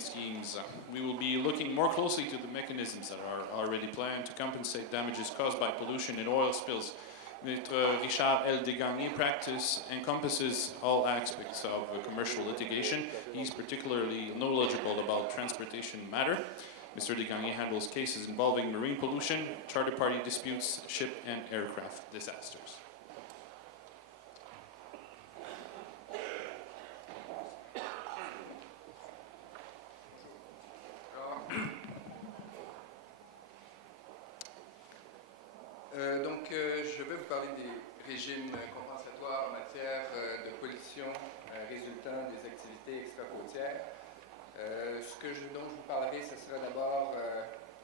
schemes. We will be looking more closely to the mechanisms that are already planned to compensate damages caused by pollution and oil spills. Mr. Richard L. Desgagnés practice encompasses all aspects of commercial litigation. He's particularly knowledgeable about transportation matter. Mr. Desgagnés handles cases involving marine pollution, charter party disputes, ship and aircraft disasters. Je vais vous parler des régimes compensatoires en matière de pollution résultant des activités extra-côtières. Dont je vous parlerai, ce sera d'abord,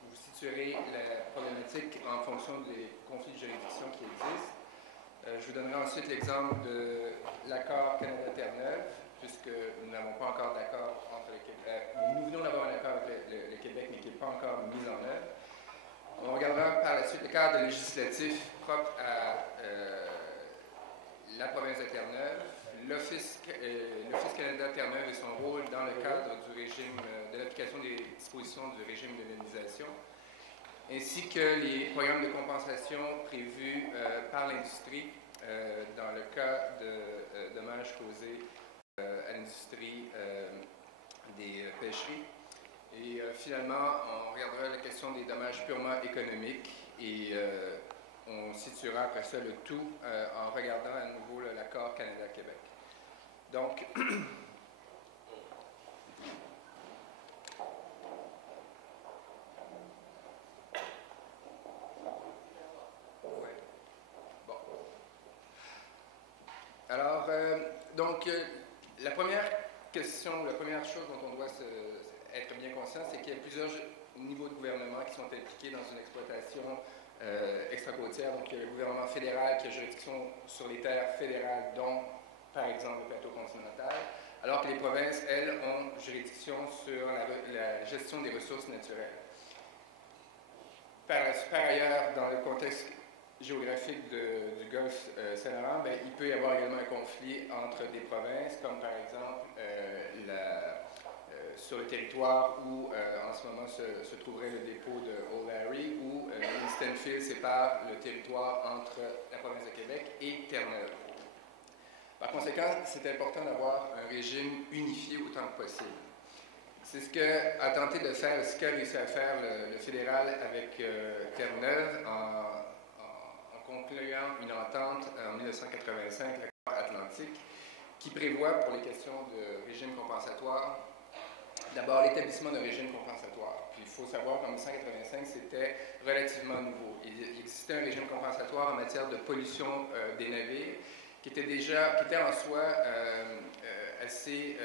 vous situerez la problématique en fonction des conflits de juridiction qui existent. Je vous donnerai ensuite l'exemple de l'accord Canada-Terre-Neuve, puisque nous n'avons pas encore d'accord entre le Québec. Nous venons d'avoir un accord avec le Québec, mais qui n'est pas encore mis en œuvre. On regardera par la suite le cadre législatif propre à la province de Terre-Neuve, l'Office Canada-Terre-Neuve et son rôle dans le cadre du régime, de l'application des dispositions du régime d'indemnisation, ainsi que les programmes de compensation prévus par l'industrie dans le cas de dommages causés à l'industrie des pêcheries. Et finalement, on regardera la question des dommages purement économiques et on situera après ça le tout en regardant à nouveau l'accord Canada-Québec. Donc, alors, la première question, la première chose dont on doit être bien conscient, c'est qu'il y a plusieurs niveaux de gouvernement qui sont impliqués dans une exploitation extra-côtière. Donc, il y a le gouvernement fédéral qui a juridiction sur les terres fédérales, dont, par exemple, le plateau continental, alors que les provinces, elles, ont juridiction sur la gestion des ressources naturelles. Par ailleurs, dans le contexte géographique du Golfe Saint-Laurent, il peut y avoir également un conflit entre des provinces, comme par exemple sur le territoire où en ce moment se trouverait le dépôt de O'Larry, où Winstonfield sépare le territoire entre la province de Québec et Terre-Neuve. Par conséquent, c'est important d'avoir un régime unifié autant que possible. C'est ce qu'a tenté de faire, ce qu'a réussi à faire le fédéral avec Terre-Neuve en concluant une entente en 1985, l'accord Atlantique, qui prévoit pour les questions de régime compensatoire, d'abord l'établissement d'un régime compensatoire. Puis il faut savoir qu'en 1985, c'était relativement nouveau. Il existait un régime compensatoire en matière de pollution des navires, qui était en soi assez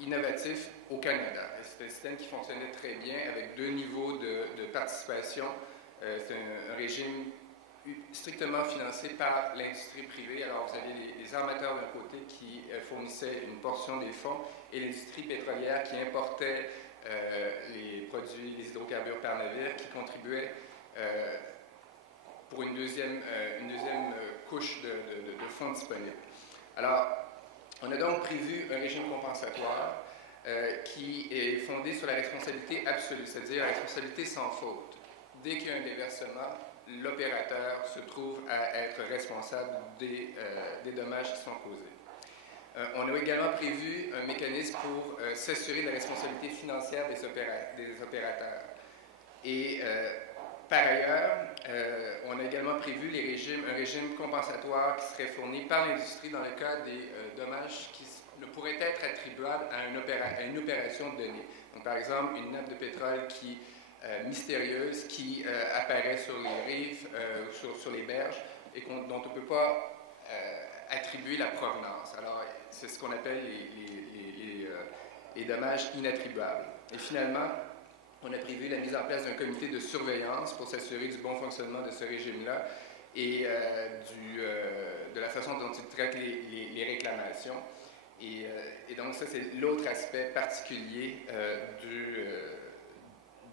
innovatif au Canada. C'est un système qui fonctionnait très bien avec deux niveaux de participation. C'est un régime strictement financé par l'industrie privée. Alors, vous avez les armateurs d'un côté qui fournissaient une portion des fonds et l'industrie pétrolière qui importait les produits, les hydrocarbures par navire, qui contribuait pour une deuxième couche de fonds disponibles. Alors, on a donc prévu un régime compensatoire qui est fondé sur la responsabilité absolue, c'est-à-dire la responsabilité sans faute. Dès qu'il y a un déversement, l'opérateur se trouve à être responsable des dommages qui sont causés. On a également prévu un mécanisme pour s'assurer de la responsabilité financière des opérateurs. Et par ailleurs, on a également prévu un régime compensatoire qui serait fourni par l'industrie dans le cas des dommages qui ne pourraient être attribuables à une opération donnée. Donc, par exemple, une nappe de pétrole mystérieuse qui apparaît sur les rives, sur les berges, et dont on ne peut pas attribuer la provenance. Alors, c'est ce qu'on appelle les dommages inattribuables. Et finalement, on a prévu la mise en place d'un comité de surveillance pour s'assurer du bon fonctionnement de ce régime-là et de la façon dont il traite les réclamations. Et donc, ça, c'est l'autre aspect particulier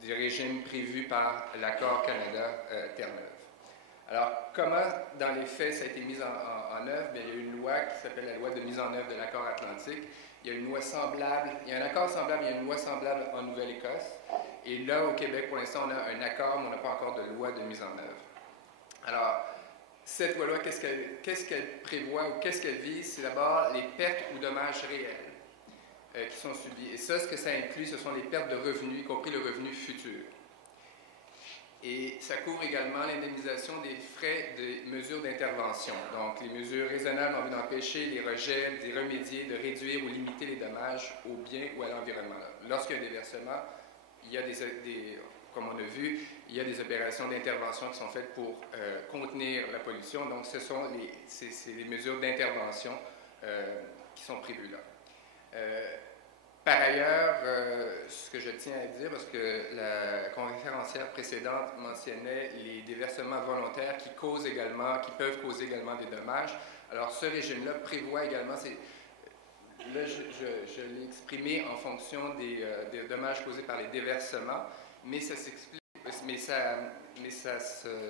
du régime prévu par l'accord Canada-Terre-Neuve. Alors, comment, dans les faits, ça a été mis en en œuvre, mais il y a une loi qui s'appelle la loi de mise en œuvre de l'accord atlantique. Il y a une loi semblable, il y a un accord semblable, il y a une loi semblable en Nouvelle-Écosse. Et là, au Québec, pour l'instant, on a un accord, mais on n'a pas encore de loi de mise en œuvre. Alors, cette loi-là, qu'est-ce qu'elle prévoit ou qu'est-ce qu'elle vise? C'est d'abord les pertes ou dommages réels qui sont subis. Et ça, ce que ça inclut, ce sont les pertes de revenus, y compris le revenu futur. Et ça couvre également l'indemnisation des frais des mesures d'intervention. Donc, les mesures raisonnables en vue d'empêcher les rejets, de remédier, de réduire ou limiter les dommages aux biens ou à l'environnement. Lorsqu'il y a un déversement, il y a comme on a vu, il y a des opérations d'intervention qui sont faites pour contenir la pollution. Donc, ce sont les mesures d'intervention qui sont prévues là. Par ailleurs, ce que je tiens à dire, parce que la conférencière précédente mentionnait les déversements volontaires qui peuvent causer également des dommages. Alors, ce régime-là prévoit également, là, je l'ai exprimé en fonction des dommages causés par les déversements, mais ça s'explique, ça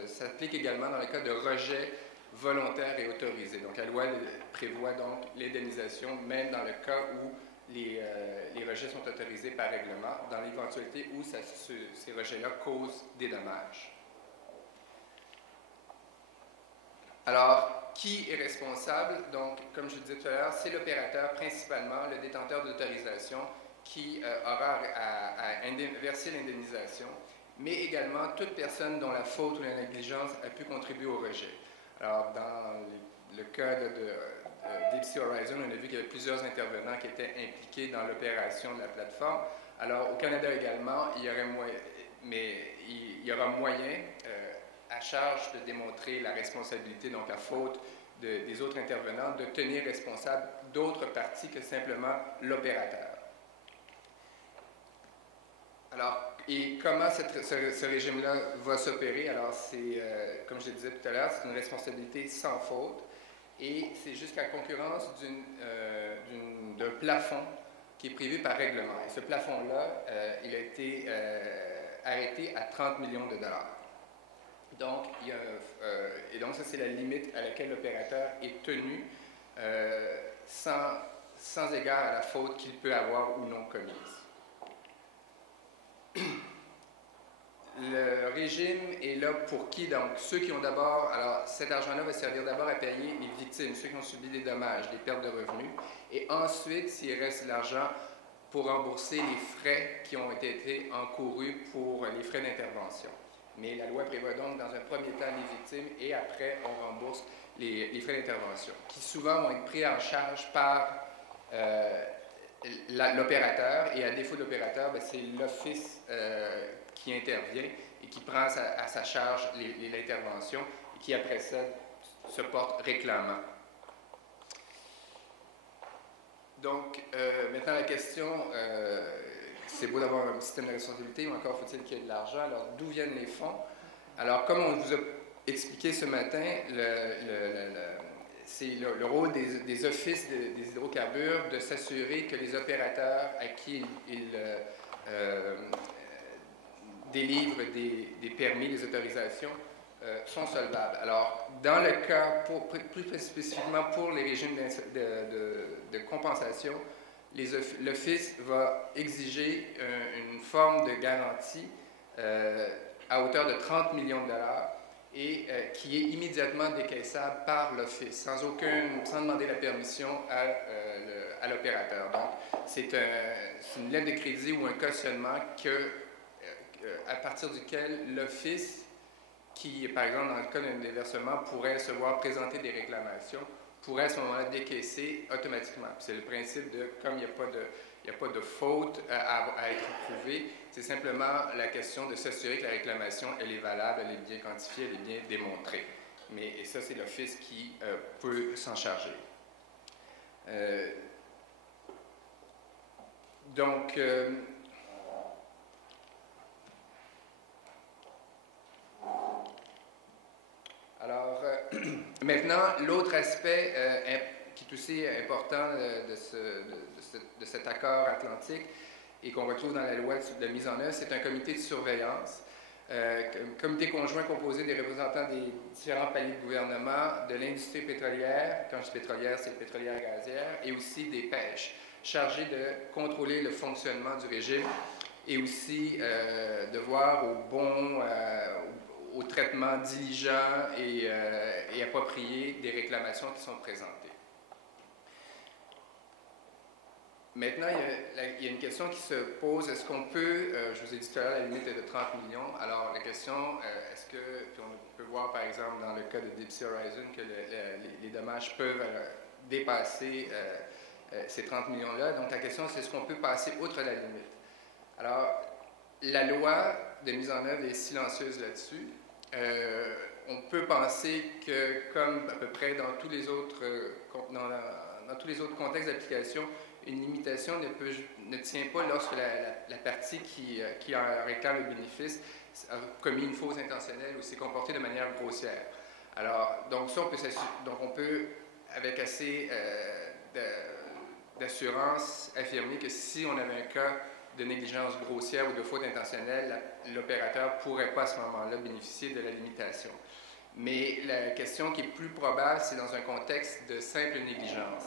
s'applique également dans le cas de rejet volontaire et autorisé. Donc, la loi prévoit donc l'indemnisation, même dans le cas où les rejets sont autorisés par règlement, dans l'éventualité où ces rejets-là causent des dommages. Alors, qui est responsable? Donc, comme je le disais tout à l'heure, c'est l'opérateur, principalement le détenteur de l'autorisation, qui aura à verser l'indemnisation, mais également toute personne dont la faute ou la négligence a pu contribuer au rejet. Alors, dans le cas de Deep Sea Horizon, on a vu qu'il y avait plusieurs intervenants qui étaient impliqués dans l'opération de la plateforme. Alors, au Canada également, il y aura moyen à charge de démontrer la responsabilité, donc la faute des autres intervenants, de tenir responsable d'autres parties que simplement l'opérateur. Alors, et comment ce régime-là va s'opérer? Alors, c'est, comme je le disais tout à l'heure, c'est une responsabilité sans faute. Et c'est jusqu'à concurrence d'un plafond qui est prévu par règlement. Et ce plafond-là, il a été arrêté à 30 millions de dollars. Donc, et donc, ça, c'est la limite à laquelle l'opérateur est tenu sans égard à la faute qu'il peut avoir ou non commise. Le régime est là pour qui? Donc, ceux qui ont d'abord... Alors, cet argent-là va servir d'abord à payer les victimes, ceux qui ont subi des dommages, des pertes de revenus. Et ensuite, s'il reste de l'argent, pour rembourser les frais qui ont été encourus pour les frais d'intervention. Mais la loi prévoit donc, dans un premier temps, les victimes et après, on rembourse les frais d'intervention, qui souvent vont être pris en charge par l'opérateur. Et à défaut de l'opérateur, c'est l'office qui intervient et qui prend à sa charge l'intervention et qui, après ça, se porte réclamant. Donc, maintenant, la question, c'est beau d'avoir un système de responsabilité, mais encore faut-il qu'il y ait de l'argent. Alors, d'où viennent les fonds? Alors, comme on vous a expliqué ce matin, c'est le rôle des offices des hydrocarbures de s'assurer que les opérateurs à qui ils délivrent des permis, des autorisations, sont solvables. Alors, dans le cas, plus spécifiquement pour les régimes de compensation, l'Office va exiger une forme de garantie à hauteur de 30 millions de dollars et qui est immédiatement décaissable par l'Office, sans demander la permission à l'opérateur. Donc, c'est une lettre de crédit ou un cautionnement à partir duquel l'Office, qui, par exemple, dans le cas d'un déversement, pourrait se voir présenter des réclamations, pourrait à ce moment-là décaisser automatiquement. C'est le principe de, comme il n'y a pas de faute à être prouvée, c'est simplement la question de s'assurer que la réclamation, elle est valable, elle est bien quantifiée, elle est bien démontrée. Et ça, c'est l'Office qui peut s'en charger. Donc, alors, maintenant, l'autre aspect qui est aussi important de cet accord atlantique et qu'on retrouve dans la loi de mise en œuvre, c'est un comité de surveillance. comité conjoint composé des représentants des différents paliers de gouvernement, de l'industrie pétrolière, quand je dis pétrolière, c'est pétrolière gazière, et aussi des pêches, chargés de contrôler le fonctionnement du régime et aussi de voir au traitement diligent et approprié des réclamations qui sont présentées. Maintenant, il y a une question qui se pose. Est-ce qu'on peut, je vous ai dit tout à l'heure, la limite est de 30 millions. Alors, la question, est-ce que, puis on peut voir par exemple dans le cas de Deep Sea Horizon que les dommages peuvent dépasser ces 30 millions-là. Donc, la question, c'est est-ce qu'on peut passer outre la limite? Alors, la loi de mise en œuvre est silencieuse là-dessus. On peut penser que, comme à peu près dans tous les autres, dans tous les autres contextes d'application, une limitation ne tient pas lorsque la partie qui en réclame le bénéfice a commis une faute intentionnelle ou s'est comportée de manière grossière. Alors, donc ça, on peut avec assez d'assurance affirmer que si on avait un cas de négligence grossière ou de faute intentionnelle, l'opérateur ne pourrait pas à ce moment-là bénéficier de la limitation. Mais la question qui est plus probable, c'est dans un contexte de simple négligence.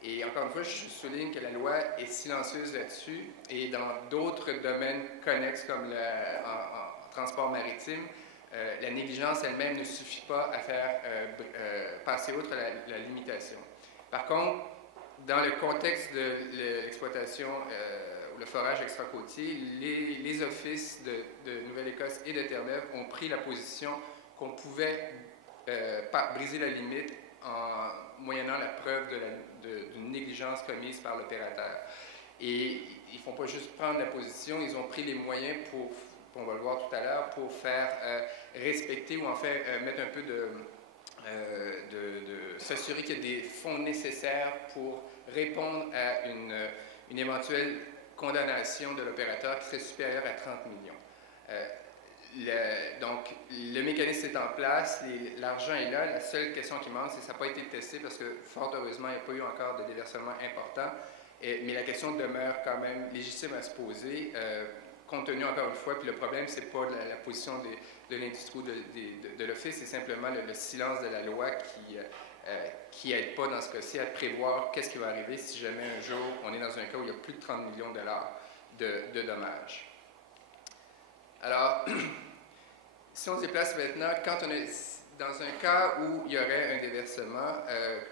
Et encore une fois, je souligne que la loi est silencieuse là-dessus et dans d'autres domaines connexes comme en transport maritime, la négligence elle-même ne suffit pas à faire passer outre la limitation. Par contre, dans le contexte de l'exploitation ou le forage extra-côtier, les offices de Nouvelle-Écosse et de Terre-Neuve ont pris la position qu'on pouvait briser la limite en moyennant la preuve d'une négligence commise par l'opérateur. Et ils ne font pas juste prendre la position, ils ont pris les moyens pour, on va le voir tout à l'heure, pour faire respecter ou en fait mettre un peu s'assurer qu'il y a des fonds nécessaires pour répondre à une éventuelle condamnation de l'opérateur qui serait supérieure à 30 millions. Donc, le mécanisme est en place, l'argent est là. La seule question qui manque, c'est que ça n'a pas été testé parce que, fort heureusement, il n'y a pas eu encore de déversement important. Mais la question demeure quand même légitime à se poser, compte tenu, encore une fois, puis le problème, ce n'est pas la position de l'industrie ou de l'Office, c'est simplement le silence de la loi qui n'aide pas, dans ce cas-ci, à prévoir qu'est-ce qui va arriver si jamais un jour, on est dans un cas où il y a plus de 30 millions de dollars de dommages. Alors, si on se déplace maintenant, quand on est dans un cas où il y aurait un déversement,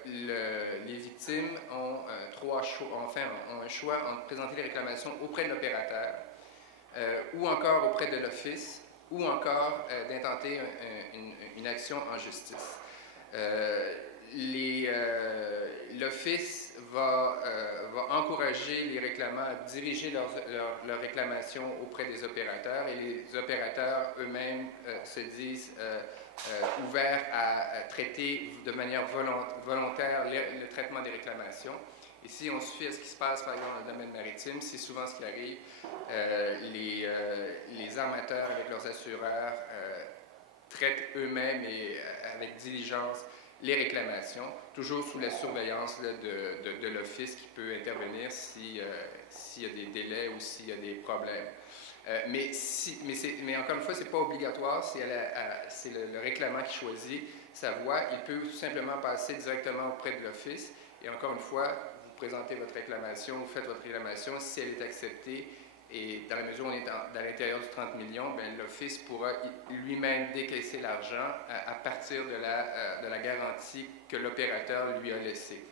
les victimes ont un choix entre présenter les réclamations auprès de l'opérateur, ou encore auprès de l'Office, ou encore d'intenter une action en justice. L'Office va encourager les réclamants à diriger leurs réclamations auprès des opérateurs et les opérateurs eux-mêmes se disent ouverts à traiter de manière volontaire le traitement des réclamations. Et si on se fie à ce qui se passe, par exemple, dans le domaine maritime, c'est souvent ce qui arrive. Les armateurs, avec leurs assureurs, traitent eux-mêmes et avec diligence les réclamations, toujours sous la surveillance là, de l'Office qui peut intervenir s'il y a des délais ou s'il y a des problèmes. Mais encore une fois, ce n'est pas obligatoire, c'est le réclamant qui choisit sa voie. Il peut tout simplement passer directement auprès de l'Office et encore une fois, vous présentez votre réclamation, vous faites votre réclamation, si elle est acceptée, et dans la mesure où on est dans l'intérieur du 30 millions, l'Office pourra lui-même décaisser l'argent à partir de la garantie que l'opérateur lui a laissée.